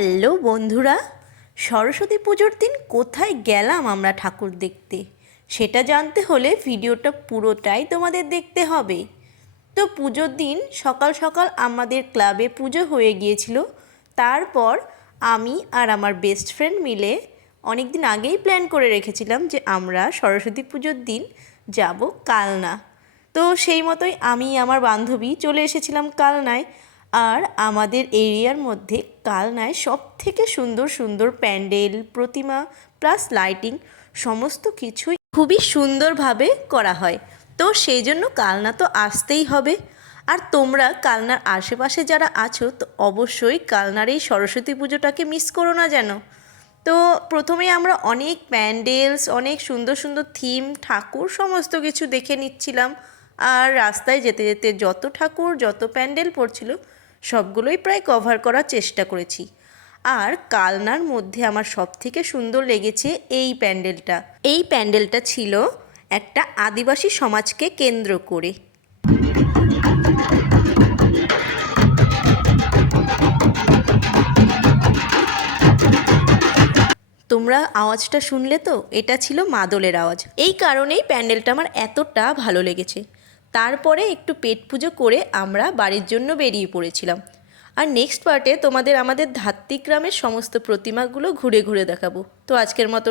Hello বন্ধুরা, সরস্বতী পুজোর দিন কোথায় গেলাম আমরা ঠাকুর দেখতে সেটা জানতে হলে ভিডিওটা পুরোটাই তোমাদের দেখতে হবে। তো পুজোর দিন সকাল সকাল আমাদের ক্লাবে পুজো হয়ে গিয়েছিল। তারপর আমি আর আমার বেস্ট ফ্রেন্ড মিলে অনেক দিন আগেই প্ল্যান করে রেখেছিলাম যে আমরা সরস্বতী পুজোর দিন যাব কালনা। তো সেই মতোই আমি আমার বান্ধবী চলে এসেছিলাম কালনায়। আর আমাদের এরিয়ার মধ্যে কালনায় সবথেকে সুন্দর সুন্দর প্যান্ডেল, প্রতিমা প্লাস লাইটিং সমস্ত কিছুই খুবই সুন্দরভাবে করা হয়। তো সেই জন্য কালনা তো আসতেই হবে। আর তোমরা কালনার আশেপাশে যারা আছো তো অবশ্যই কালনার এই সরস্বতী পুজোটাকে মিস করো না যেন। তো প্রথমে আমরা অনেক প্যান্ডেলস, অনেক সুন্দর সুন্দর থিম, ঠাকুর সমস্ত কিছু দেখে নিচ্ছিলাম। আর রাস্তায় যেতে যেতে যত ঠাকুর, যত প্যান্ডেল পড়ছিল সবগুলোই প্রায় কভার করার চেষ্টা করেছি। আর কালনার মধ্যে আমার সবথেকে সুন্দর লেগেছে এই প্যান্ডেলটা। এই প্যান্ডেলটা ছিল একটা আদিবাসী সমাজকে কেন্দ্র করে। তোমরা আওয়াজটা শুনলে তো, এটা ছিল মাদলের আওয়াজ। এই কারণেই প্যান্ডেলটা আমার এতটা ভালো লেগেছে। তারপরে একটু পেট পুজো করে আমরা বাড়ির জন্য বেরিয়ে পড়েছিলাম। আর নেক্সট পার্টে তোমাদের আমাদের ধাত্রী গ্রামের সমস্ত প্রতিমাগুলো ঘুরে ঘুরে দেখাবো। তো আজকের মতো